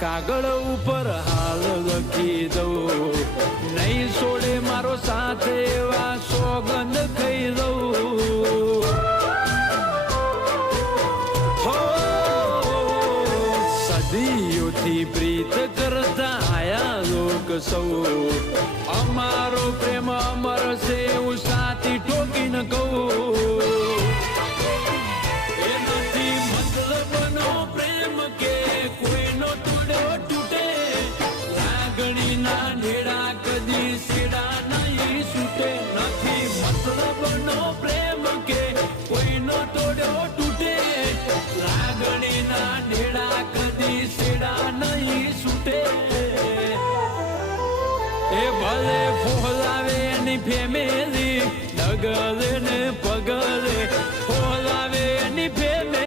કાગળ ઉપર હાલ લખી દઉં, નહીં છોડે મારો સાથ એવા સોગંદ ખાઈ દઉં. સદીઓથી પ્રીત કરતા આયા લોક સૌ, અમારો પ્રેમ અમર છે એવું સાથી ઠોકીને કહું. એ નથી મતલબનો પ્રેમ કે કોઈનો તોડ્યો તૂટે, લાગણીના નેડા કદી સેડા નહીં છૂટે. નથી મતલબનો પ્રેમ કે કોઈનો તોડ્યો તૂટે, લાગણીના નેડા કદી સેડા નહીં છૂટે. એ ભલે ફોલાવે એની ફેમિલી, ડગલે ને પગલે